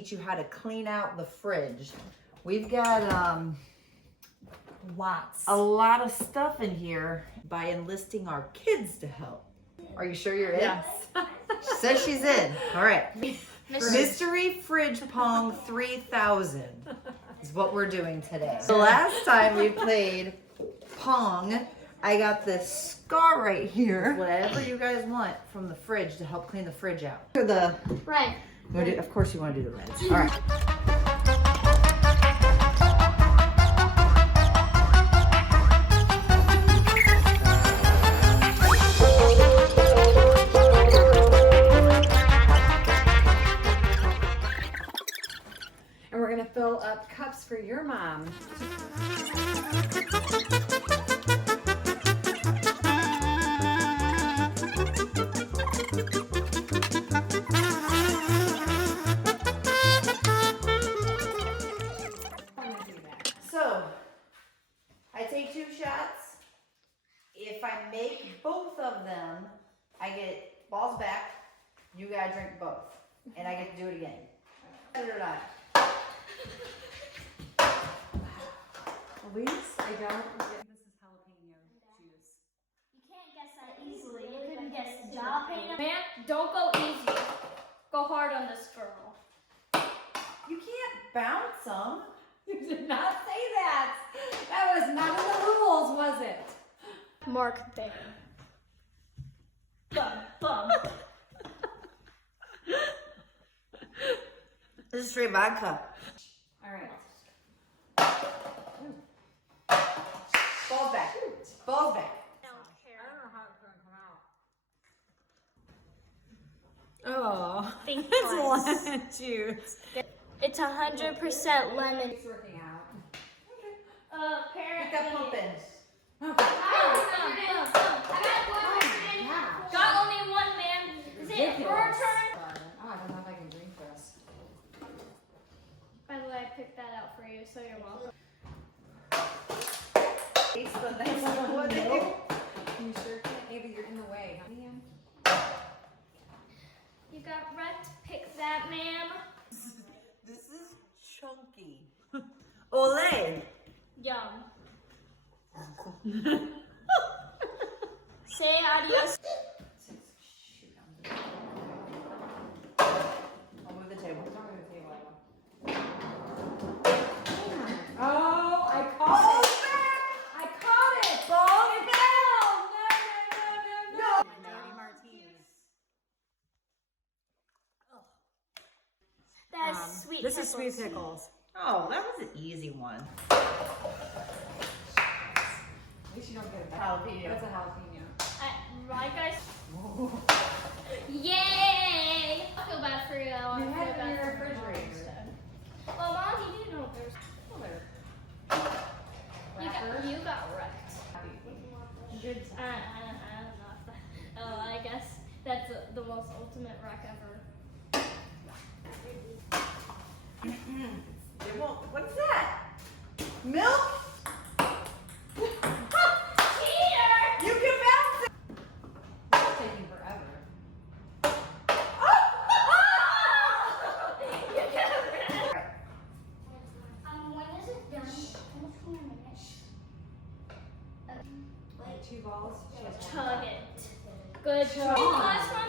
teach you how to clean out the fridge. We've got a lot of stuff in here by enlisting our kids to help. Are you sure you're in? Yes. She says she's in. All right. Mystery Fridge Pong 3000 is what we're doing today. The last time we played Pong, I got this scar right here. Whatever you guys want from the fridge to help clean the fridge out. The Red. of course you want to do the reds. All right. And we're gonna fill up cups for your mom. So, I take 2 shots. If I make both of them, I get balls back. You gotta drink both. And I get to do it again. Or not. Elise, I don't. This is jalapeno juice. You can't guess that easily. You couldn't guess jalapeno. Man, don't go easy. Go hard on this girl. You can't bounce them. You did not say that. That was not in the rules, was it? Mark Bain. Bum, bum. This is straight vodka. All right. Balls back. Balls back. I don't know how it's gonna come out. Oh, Think it's twice. lemon juice. It's 100% lemon. It's working out. Get that pump in. Got only one, man. Is it your turn? Oh, I don't know if I can drink this. By the way, I picked that out for you, so you're welcome. Taste the nice one. You sure can't. Maybe you're in the way, huh? You got red to pick that, ma'am. This is chunky. Olay. Yum. Say adios. I'll move the table. Oh, I caught it. I caught it. Balls down. No. My dirty martini. That's sweet. This is pickles. sweet pickles. Oh, that was an easy one. At least you don't get a Jalapeno. That's a jalapeno. Right, guys? Yay! I feel bad for you. I You feel had it in bad your for your refrigerator. mom instead. Well, Mom, you didn't know there's. You got wrecked. Good. I don't know if that. Oh, I guess that's the most ultimate wreck ever. What is that? Milk? Cheater! You can bounce it. It's taking forever. When is it done? Like 2 balls. Chug it. Good job. Last one